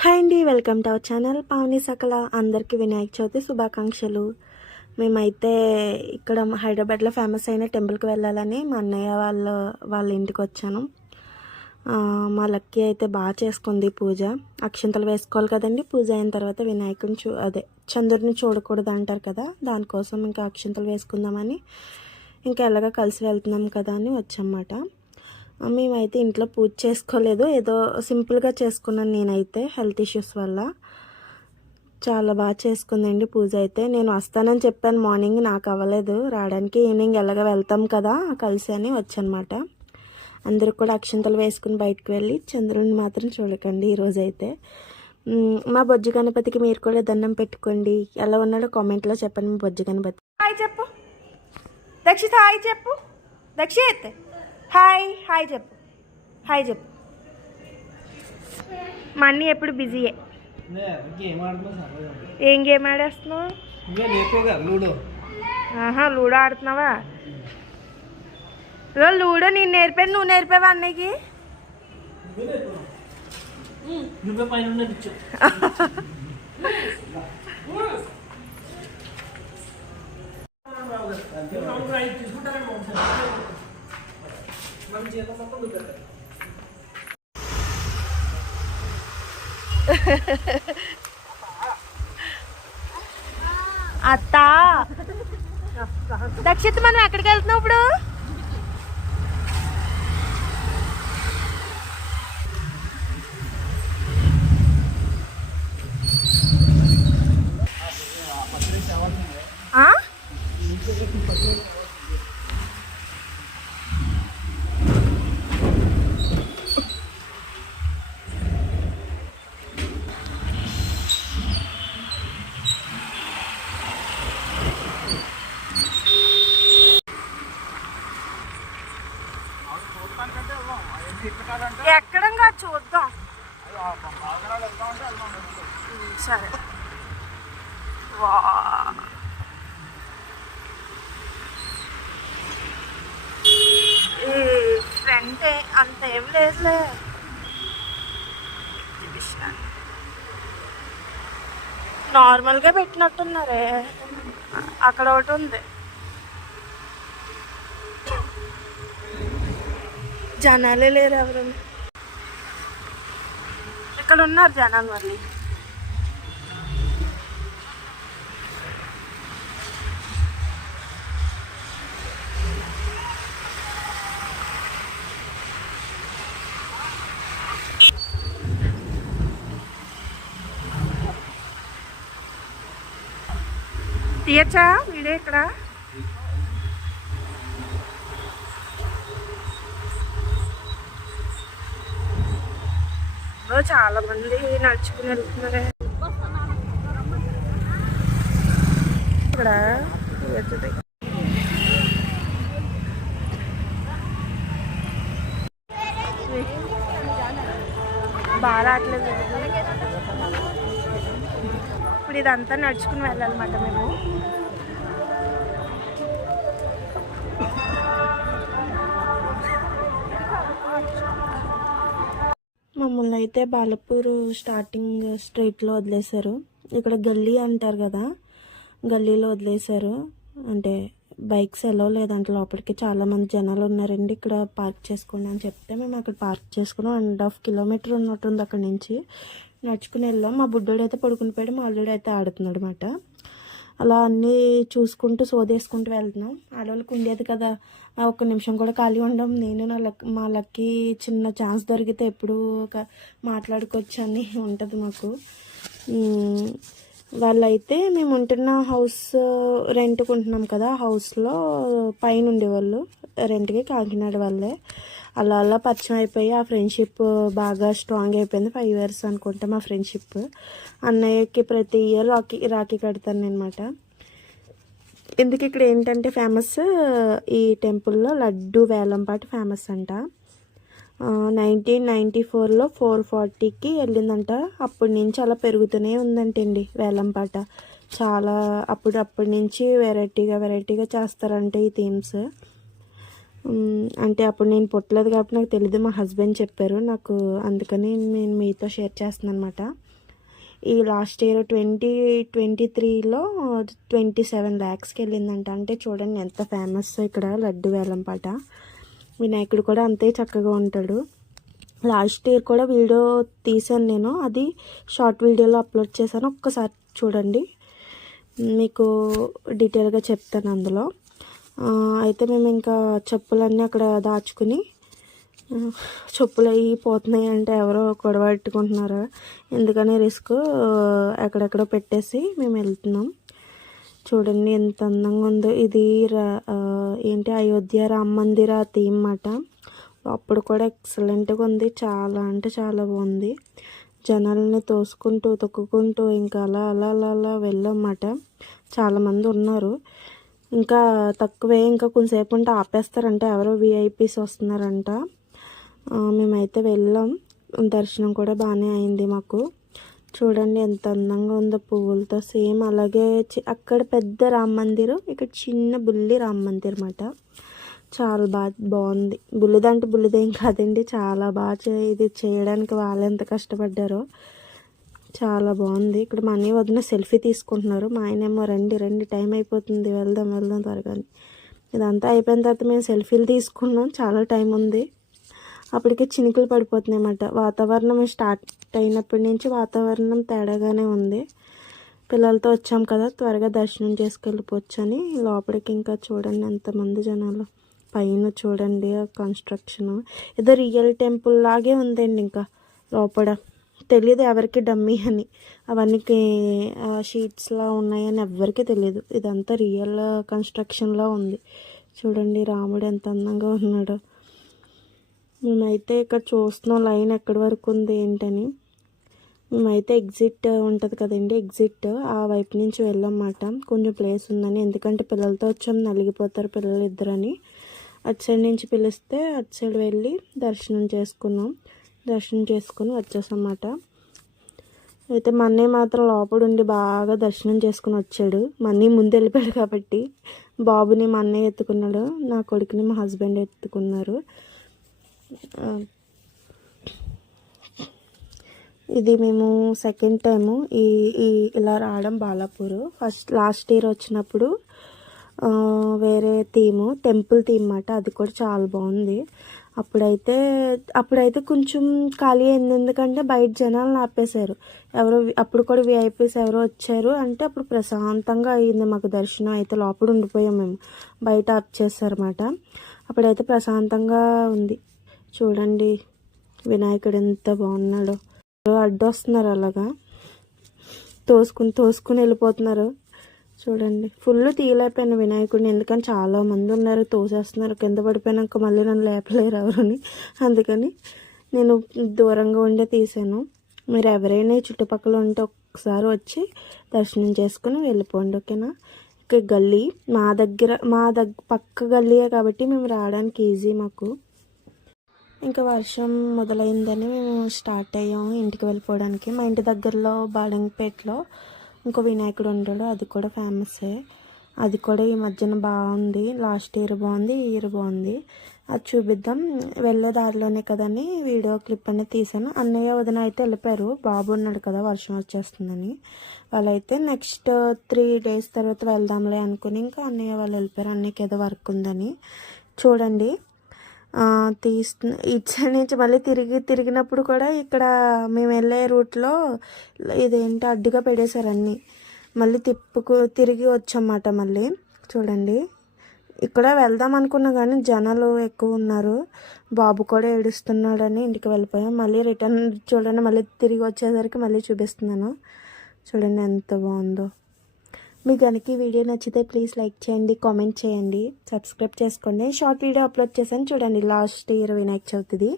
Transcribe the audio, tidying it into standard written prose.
Hi అండి, welcome to our channel Pavani సకల. అందరికీ వినాయక చవితి శుభాకాంక్షలు. మేమైతే ఇక్కడ హైదరాబాద్లో ఫేమస్ అయిన టెంపుల్కి వెళ్ళాలని మా అన్నయ్య వాళ్ళ ఇంటికి వచ్చాను. మా లక్కీ అయితే బాగా చేసుకుంది పూజ. అక్షంతలు వేసుకోవాలి కదండి, పూజ అయిన తర్వాత వినాయకుని చంద్రుడిని చూడకూడదు అంటారు కదా, దానికోసం ఇంకా అక్షంతలు వేసుకుందామని ఇంకా ఎలాగ కలిసి వెళ్తున్నాం కదా అని వచ్చామన్నమాట. మేమైతే ఇంట్లో పూజ చేసుకోలేదు, ఏదో సింపుల్గా చేసుకున్నాను నేనైతే, హెల్త్ ఇష్యూస్ వల్ల. చాలా బాగా చేసుకుందండి పూజ అయితే. నేను వస్తానని చెప్పాను మార్నింగ్, నాకు అవ్వలేదు రావడానికి. ఈవినింగ్ ఎలాగ వెళ్తాం కదా కలిసి అని వచ్చానమాట. అందరూ కూడా అక్షంతలు వేసుకుని బయటకు వెళ్ళి చంద్రుని మాత్రం చూడకండి ఈరోజైతే. మా బొజ్జు గణపతికి మీరు కూడా దండం పెట్టుకోండి. ఎలా ఉన్నాడో కామెంట్లో చెప్పండి. మా బొజ్జు గణపతి హాయ్ చెప్పు, దక్షిత్ హాయ్ చెప్పు, దక్షిత్ హాయ్ హాయ్ చెప్పు, హాయ్ చెప్పు. మా అన్నీ ఎప్పుడు బిజీయే. ఏం గేమ్ ఆడేస్తున్నావు? లూడో ఆడుతున్నావా? లూడో నేను నేర్పాను, నువ్వు నేర్పావా అన్నయ్యకి? అత్త దక్షిత్, మనం ఎక్కడికి వెళ్తున్నావు ఇప్పుడు? ఎక్కడంగా చూద్దాం. సరే. వా ఫ్రంట్ అంత ఏం లేదులే, నార్మల్గా పెట్టినట్టున్నారే. అక్కడ ఒకటి ఉంది, జనాలే లేరు ఎవరు. ఇక్కడ ఉన్నారు జనాలు మళ్ళీ. తీయచ్చా వీడియో ఇక్కడ? చాలా మంది నడుచుకుని వెళ్తున్నారు ఇక్కడ. బాగా రావట్లేదు ఇప్పుడు. ఇదంతా నడుచుకుని వెళ్ళాలన్నమాట మేము. మమ్మల్ని అయితే బాలపూర్ స్టార్టింగ్ స్ట్రీట్లో వదిలేశారు. ఇక్కడ గల్లీ అంటారు కదా, గల్లీలో వదిలేశారు. అంటే బైక్స్ ఎలా లేదంటే లోపలికి చాలామంది జనాలు ఉన్నారండి. ఇక్కడ పార్క్ చేసుకోండి అని చెప్తే మేము అక్కడ పార్క్ చేసుకున్నాం. 1.5 కిలోమీటర్ ఉన్నట్టుంది అక్కడి నుంచి. నడుచుకుని వెళ్ళాం. మా బుడ్డోడు అయితే పడుకుని పోయాడు, మా అల్లుడు అయితే ఆడుతున్నాడు అనమాట. అలా అన్నీ చూసుకుంటూ సోదేసుకుంటూ వెళ్తున్నాం. ఆడవాళ్ళకి ఉండేది కదా, ఒక్క నిమిషం కూడా ఖాళీ ఉండం. నేను మా లక్కీ చిన్న ఛాన్స్ దొరికితే ఎప్పుడు మాట్లాడుకోవచ్చు అని ఉంటుంది మాకు. వాళ్ళైతే మేము ఉంటున్న హౌస్ రెంట్కి ఉంటున్నాం కదా, హౌస్లో పైన ఉండేవాళ్ళు రెంట్కి, కాకినాడ వాళ్ళే. అలా అలా పరిచయం అయిపోయి ఆ ఫ్రెండ్షిప్ బాగా స్ట్రాంగ్ అయిపోయింది. 5 years అనుకుంటా మా ఫ్రెండ్షిప్. అన్నయ్యకి ప్రతి ఇయర్ రాఖీ కడతాను అనమాట. ఎందుకు ఇక్కడ ఏంటంటే ఫేమస్, ఈ టెంపుల్లో లడ్డు వేలంపాట ఫేమస్ అంట. 1994లో 440కి వెళ్ళిందంట. అప్పటి నుంచి అలా పెరుగుతూనే ఉందంటండి వేలంపాట. చాలా అప్పటి నుంచి వెరైటీగా చేస్తారంటే ఈ థీమ్స్. అంటే అప్పుడు నేను పుట్టలేదు కాబట్టి నాకు తెలీదు, మా హస్బెండ్ చెప్పారు నాకు, అందుకని నేను మీతో షేర్ చేస్తున్నాను అనమాట. ఈ లాస్ట్ ఇయర్ 2023లో 27 lakhsకి వెళ్ళిందంట. అంటే చూడండి ఎంత ఫేమస్ ఇక్కడ లడ్డు వేలంపాట. వినాయకుడు కూడా అంతే చక్కగా ఉంటాడు. లాస్ట్ ఇయర్ కూడా వీడియో తీసాను నేను, అది షార్ట్ వీడియోలో అప్లోడ్ చేశాను, ఒక్కసారి చూడండి మీకు డీటెయిల్గా చెప్తాను అందులో. అయితే మేము ఇంకా చెప్పులన్నీ అక్కడ దాచుకుని, చెప్పులు అవి పోతున్నాయి అంటే ఎవరో గొడవట్టుకుంటున్నారు, ఎందుకని రిస్క్ ఎక్కడెక్కడో పెట్టేసి మేము వెళ్తున్నాం. చూడండి ఎంత అందంగా ఉందో. ఇది ఏంటి అయోధ్య రామ మందిర థీమ్ మాట. అప్పుడు కూడా ఎక్సలెంట్గా ఉంది, చాలా అంటే చాలా బాగుంది. జనాలని తోసుకుంటూ తొక్కుకుంటూ ఇంకా అలా అలా అలా అలా వెళ్ళమాట. చాలామంది ఉన్నారు, ఇంకా తక్కువే, ఇంకా కొంతసేపు ఉంటే ఆపేస్తారంట, ఎవరో విఐపీస్ వస్తున్నారంట. మేమైతే వెళ్ళాం, దర్శనం కూడా బాగానే అయింది మాకు. చూడండి ఎంత అందంగా ఉందో పువ్వులతో. సేమ్ అలాగే అక్కడ పెద్ద రామ మందిరం, ఇక్కడ చిన్న బుల్లి రామ మందిరం అన్నమాట. చాలా బాగుంది. బుల్లిదంటే బుల్లిదేం కాదండి, చాలా బాగా ఇది చేయడానికి వాళ్ళు ఎంత కష్టపడ్డారో. చాలా బాగుంది. ఇక్కడ మా అన్నయ్య వదిన సెల్ఫీ తీసుకుంటున్నారు, మా ఆయనేమో రండి టైం అయిపోతుంది, వెళ్దాం త్వరగా. ఇదంతా అయిపోయిన తర్వాత మేము సెల్ఫీలు తీసుకున్నాం, చాలా టైం ఉంది. అప్పటికే చినుకులు పడిపోతున్నాయి అన్నమాట. వాతావరణం స్టార్ట్ అయినప్పటి నుంచి వాతావరణం తేడాగానే ఉంది. పిల్లలతో వచ్చాం కదా, త్వరగా దర్శనం చేసుకెళ్ళిపోవచ్చు అని లోపలికి. ఇంకా చూడండి ఎంతమంది జనాలు. పైన చూడండి ఆ కన్స్ట్రక్షన్ ఏదో రియల్ టెంపుల్ లాగే ఉందండి. ఇంకా లోపల తెలియదు ఎవరికి డమ్మీ అని, అవన్నీ షీట్స్లా ఉన్నాయని ఎవరికి తెలియదు. ఇదంతా రియల్ కన్స్ట్రక్షన్లా ఉంది. చూడండి రాముడు ఎంత అందంగా ఉన్నాడో. మేమైతే ఇక్కడ చూస్తున్నాం లైన్ ఎక్కడి వరకు ఉంది ఏంటని. మేమైతే ఎగ్జిట్ ఉంటుంది కదండి, ఎగ్జిట్ ఆ వైపు నుంచి వెళ్ళామన్నమాట. కొంచెం ప్లేస్ ఉందని, ఎందుకంటే పిల్లలతో వచ్చాం, నలిగిపోతారు పిల్లలు ఇద్దరని. అటు సైడ్ నుంచి పిలిస్తే అటు సైడ్ వెళ్ళి దర్శనం చేసుకున్నాం. దర్శనం చేసుకుని వచ్చేసామన్నమాట. అయితే మా అన్నయ్య మాత్రం లోపల ఉండి బాగా దర్శనం చేసుకుని వచ్చాడు. మా అన్నయ్య ముందు వెళ్ళిపోయాడు కాబట్టి బాబుని మా అన్నయ్య ఎత్తుకున్నాడు, నా కొడుకుని మా హస్బెండ్ ఎత్తుకున్నారు. ఇది మేము సెకండ్ టైము ఇలా రావడం బాలాపూర్. లాస్ట్ ఇయర్ వచ్చినప్పుడు వేరే టెంపుల్ థీమ్ అన్నమాట, అది కూడా చాలా బాగుంది. అప్పుడైతే కొంచెం ఖాళీ అయింది, ఎందుకంటే బయట జనాలను ఆపేశారు. అప్పుడు కూడా విఐపీస్ ఎవరో వచ్చారు అంటే అప్పుడు ప్రశాంతంగా అయ్యింది మాకు దర్శనం. అయితే లోపల ఉండిపోయాం మేము, బయట ఆప్ చేశారన్నమాట. అప్పుడైతే ప్రశాంతంగా ఉంది. చూడండి వినాయకుడు ఎంత బాగున్నాడో. అడ్డొస్తున్నారు, అలాగా తోసుకుని వెళ్ళిపోతున్నారు. చూడండి ఫుల్ తీయలేకపోయాను వినాయకుడిని, ఎందుకని చాలా మంది ఉన్నారు, తోసేస్తున్నారు. కింద పడిపోయినాక మళ్ళీ నన్ను లేపలేరు ఎవరని, అందుకని నేను దూరంగా ఉండే తీసాను. మీరు ఎవరైనా చుట్టుపక్కల ఉంటే ఒకసారి వచ్చి దర్శనం చేసుకుని వెళ్ళిపోండి, ఓకేనా. ఇక గల్లీ మా పక్క గల్లీయే కాబట్టి మేము రావడానికి ఈజీ మాకు. ఇంకా వర్షం మొదలైందని మేము స్టార్ట్ అయ్యాము ఇంటికి వెళ్ళిపోవడానికి. మా ఇంటి దగ్గరలో బాడంగపేటలో ఇంకో వినాయకుడు ఉంటాడు, అది కూడా ఫేమస్సే. అది కూడా ఈ మధ్యన బాగుంది, లాస్ట్ ఇయర్ బాగుంది, ఈ ఇయర్ బాగుంది. అది చూపిద్దాం, వెళ్ళే దారిలోనే కదని వీడియో క్లిప్ అనేది తీసాను. అన్నయ్య వదిన అయితే వెళ్ళిపోయారు, బాబు ఉన్నాడు కదా వర్షం వచ్చేస్తుందని. వాళ్ళైతే నెక్స్ట్ 3 days తర్వాత వెళ్దాంలే అనుకుని ఇంకా అన్నయ్య వాళ్ళు వెళ్ళిపోయారు, అన్నయ్యకి ఏదో వర్క్ ఉందని. చూడండి ఇటు సైడ్ నుంచి మళ్ళీ తిరిగినప్పుడు కూడా ఇక్కడ మేము వెళ్ళే రూట్లో ఇదేంటి అడ్డుగా పెట్టేశారు అన్నీ. మళ్ళీ తిరిగి వచ్చామన్నమాట. మళ్ళీ చూడండి ఇక్కడ వెళ్దాం అనుకున్నా కానీ జనాలు ఎక్కువ ఉన్నారు, బాబు కూడా ఏడుస్తున్నాడని ఇంటికి వెళ్ళిపోయాం. మళ్ళీ రిటర్న్ చూడండి, మళ్ళీ తిరిగి వచ్చేసరికి మళ్ళీ చూపిస్తున్నాను. చూడండి ఎంత బాగుందో. మీకు కనుక ఈ వీడియో నచ్చితే ప్లీజ్ లైక్ చేయండి, కామెంట్ చేయండి, సబ్స్క్రైబ్ చేసుకోండి. షార్ట్ వీడియో అప్లోడ్ చేశాను చూడండి, లాస్ట్ ఇయర్ వినాయక చవితిది.